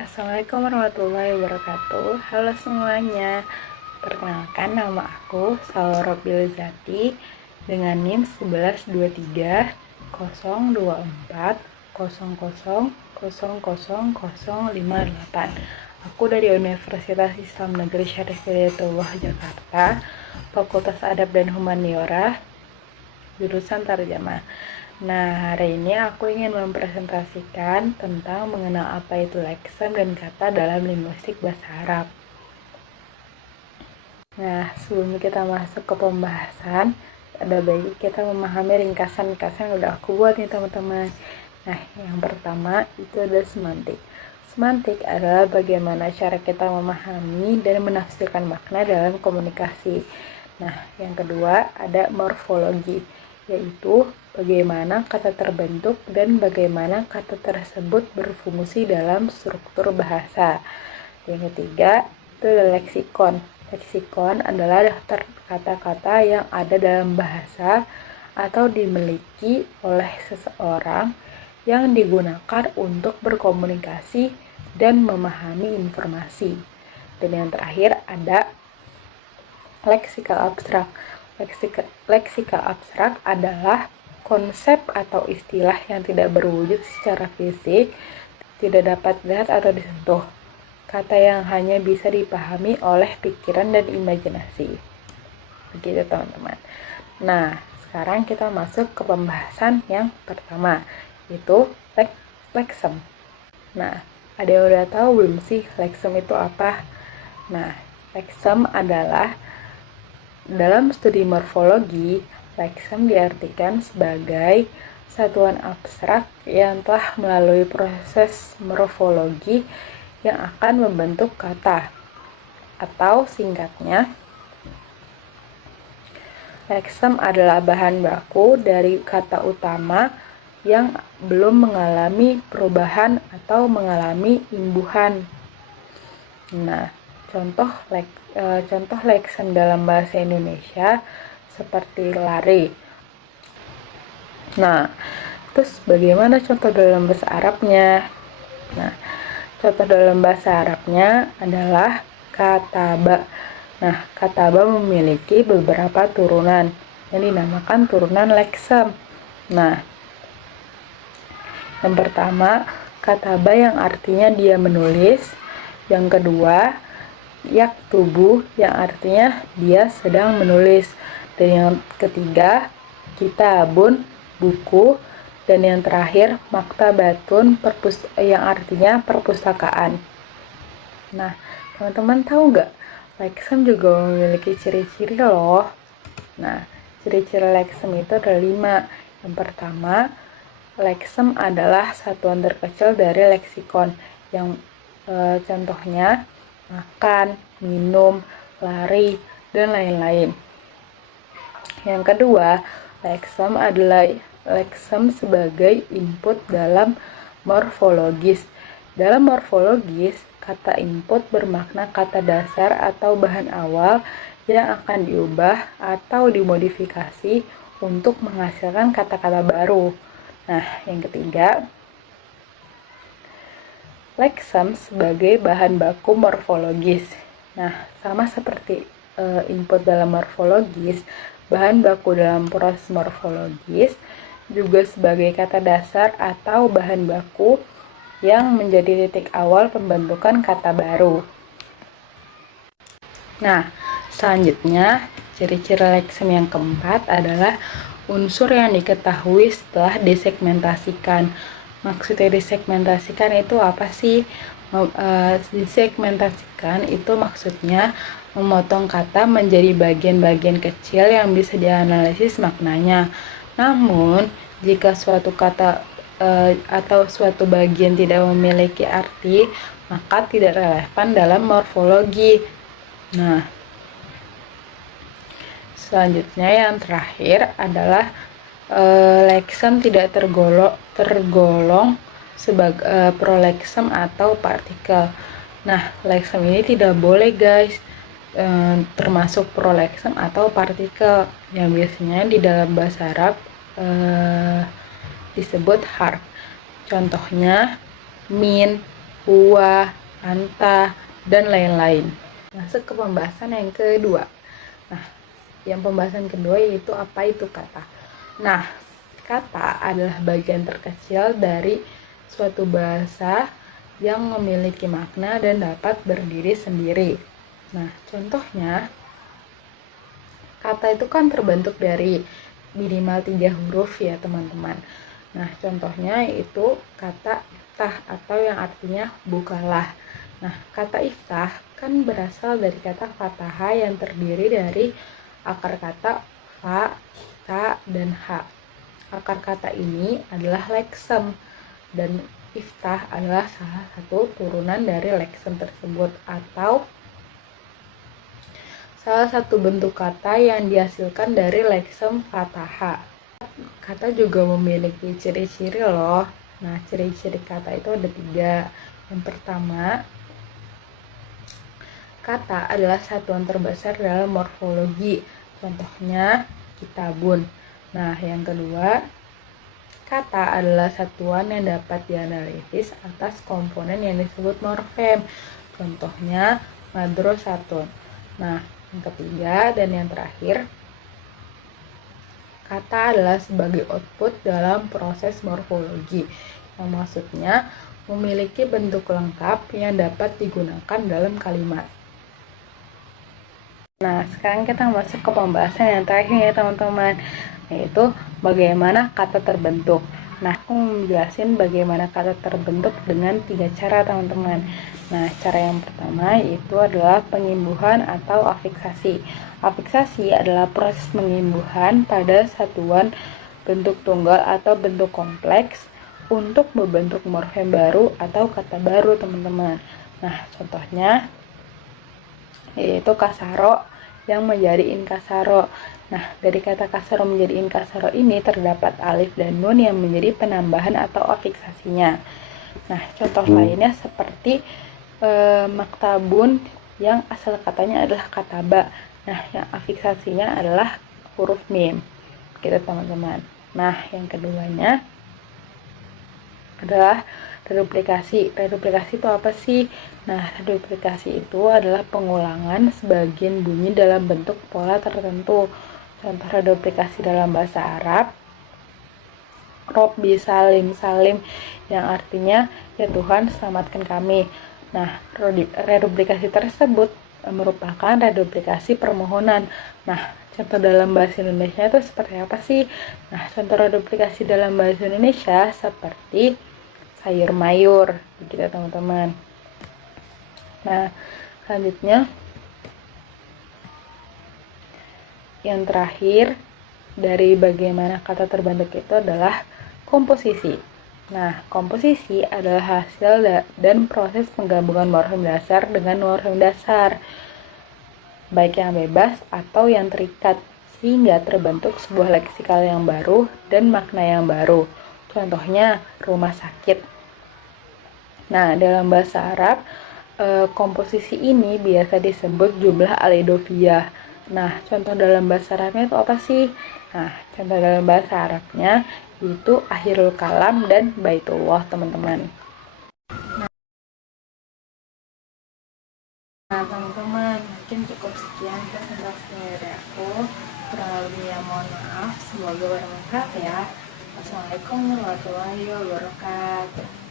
Assalamualaikum warahmatullahi wabarakatuh. Halo semuanya. Perkenalkan, nama aku Salwa Bilzati dengan NIM 1123 024 000058. Aku dari Universitas Islam Negeri Syarif Hidayatullah Jakarta, Fakultas Adab dan Humaniora, jurusan Tarjamah. Nah, hari ini aku ingin mempresentasikan tentang mengenal apa itu lexem dan kata dalam linguistik bahasa Arab. Nah, sebelum kita masuk ke pembahasan, ada baiknya kita memahami ringkasan-ringkasan yang udah aku buat nih teman-teman. Nah, yang pertama itu ada semantik. Semantik adalah bagaimana cara kita memahami dan menafsirkan makna dalam komunikasi. Nah, yang kedua ada morfologi, yaitu bagaimana kata terbentuk dan bagaimana kata tersebut berfungsi dalam struktur bahasa. Yang ketiga itu ada leksikon. Leksikon adalah daftar kata-kata yang ada dalam bahasa atau dimiliki oleh seseorang yang digunakan untuk berkomunikasi dan memahami informasi. Dan yang terakhir ada leksikal abstrak. Leksikal abstrak adalah konsep atau istilah yang tidak berwujud secara fisik, tidak dapat dilihat atau disentuh. Kata yang hanya bisa dipahami oleh pikiran dan imajinasi. Begitu teman-teman. Nah, sekarang kita masuk ke pembahasan yang pertama, yaitu lexem. Nah, ada yang udah tahu belum sih lexem itu apa? Nah, lexem adalah dalam studi morfologi, lexem diartikan sebagai satuan abstrak yang telah melalui proses morfologi yang akan membentuk kata, atau singkatnya, lexem adalah bahan baku dari kata utama yang belum mengalami perubahan atau mengalami imbuhan. Nah, contoh lexem dalam bahasa Indonesia seperti lari. Nah, terus bagaimana contoh dalam bahasa Arabnya? Nah, contoh dalam bahasa Arabnya adalah kataba. Nah, kataba memiliki beberapa turunan yang dinamakan turunan lexem. Nah, yang pertama, kataba yang artinya dia menulis. Yang kedua, yaktubu yang artinya dia sedang menulis. Dan yang ketiga, kitabun, buku. Dan yang terakhir, maktabatun, yang artinya perpustakaan. Nah, teman-teman tahu nggak? Lexem juga memiliki ciri-ciri loh. Nah, ciri-ciri lexem itu ada 5. Yang pertama, lexem adalah satuan terkecil dari leksikon. Yang contohnya makan, minum, lari, dan lain-lain. Yang kedua, lexem sebagai input dalam morfologis. Dalam morfologis, kata input bermakna kata dasar atau bahan awal yang akan diubah atau dimodifikasi untuk menghasilkan kata-kata baru. Nah, yang ketiga, lexem sebagai bahan baku morfologis. Nah, sama seperti input dalam morfologis, bahan baku dalam proses morfologis juga sebagai kata dasar atau bahan baku yang menjadi titik awal pembentukan kata baru. Nah, selanjutnya ciri-ciri lexem yang keempat adalah unsur yang diketahui setelah disegmentasikan. Maksudnya disegmentasikan itu apa sih? Disegmentasikan itu maksudnya memotong kata menjadi bagian-bagian kecil yang bisa dianalisis maknanya. Namun, jika suatu kata atau suatu bagian tidak memiliki arti, maka tidak relevan dalam morfologi. Nah, selanjutnya yang terakhir adalah lexem tidak tergolong sebagai prolexem atau partikel. Nah, lexem ini tidak boleh guys termasuk prolexem atau partikel yang biasanya di dalam bahasa Arab disebut harf. Contohnya min, huwa, anta, dan lain-lain. Masuk ke pembahasan yang kedua. Nah, yang pembahasan kedua yaitu apa itu kata. Nah, kata adalah bagian terkecil dari suatu bahasa yang memiliki makna dan dapat berdiri sendiri. Nah, contohnya, kata itu kan terbentuk dari minimal 3 huruf ya teman-teman. Nah, contohnya itu kata iftah atau yang artinya bukalah. Nah, kata iftah kan berasal dari kata fathah yang terdiri dari akar kata fa, ta, dan ha. Akar kata ini adalah leksem dan iftah adalah salah satu turunan dari leksem tersebut atau salah satu bentuk kata yang dihasilkan dari leksem fathah. Kata juga memiliki ciri-ciri loh. Nah, ciri-ciri kata itu ada 3. Yang pertama, kata adalah satuan terbesar dalam morfologi. Contohnya, kitabun. Nah, yang kedua, kata adalah satuan yang dapat dianalisis atas komponen yang disebut morfem. Contohnya, madrasatun. Nah, yang ketiga dan yang terakhir, kata adalah sebagai output dalam proses morfologi, yang maksudnya memiliki bentuk lengkap yang dapat digunakan dalam kalimat. Nah, sekarang kita masuk ke pembahasan yang terakhir ya teman-teman, yaitu bagaimana kata terbentuk. Nah, aku menjelaskan bagaimana kata terbentuk dengan 3 cara teman-teman. Nah, cara yang pertama itu adalah pengimbuhan atau afiksasi. Afiksasi adalah proses pengimbuhan pada satuan bentuk tunggal atau bentuk kompleks untuk membentuk morfem baru atau kata baru teman-teman. Nah, contohnya yaitu kasaro yang menjadi inkasaro. Nah, dari kata kasaro menjadi inkasaro ini terdapat alif dan nun yang menjadi penambahan atau afiksasinya. Nah, contoh lainnya seperti maktabun yang asal katanya adalah kataba. Nah, yang afiksasinya adalah huruf mim. Gitu teman-teman. Nah, yang keduanya adalah reduplikasi. Reduplikasi itu apa sih? Nah, reduplikasi itu adalah pengulangan sebagian bunyi dalam bentuk pola tertentu. Contoh reduplikasi dalam bahasa Arab, Robbi salim salim, yang artinya ya Tuhan selamatkan kami. Nah, reduplikasi tersebut merupakan reduplikasi permohonan. Nah, contoh dalam bahasa Indonesia itu seperti apa sih? Nah, contoh reduplikasi dalam bahasa Indonesia seperti sayur mayur, begitu teman-teman. Nah, selanjutnya yang terakhir dari bagaimana kata terbentuk itu adalah komposisi. Nah, komposisi adalah hasil dan proses penggabungan morfem dasar dengan morfem dasar, baik yang bebas atau yang terikat, sehingga terbentuk sebuah leksikal yang baru dan makna yang baru. Contohnya, rumah sakit. Nah, dalam bahasa Arab, komposisi ini biasa disebut jumlah al-idhofiyah. Nah, contoh dalam bahasa Arabnya itu apa sih? Nah, contoh dalam bahasa Arabnya itu akhirul kalam dan baitullah, teman-teman. Nah, teman-teman, mungkin cukup sekian presentasi dari aku. Kurang lebihnya mohon maaf. Semoga bermanfaat ya. Wassalamualaikum warahmatullahi wabarakatuh.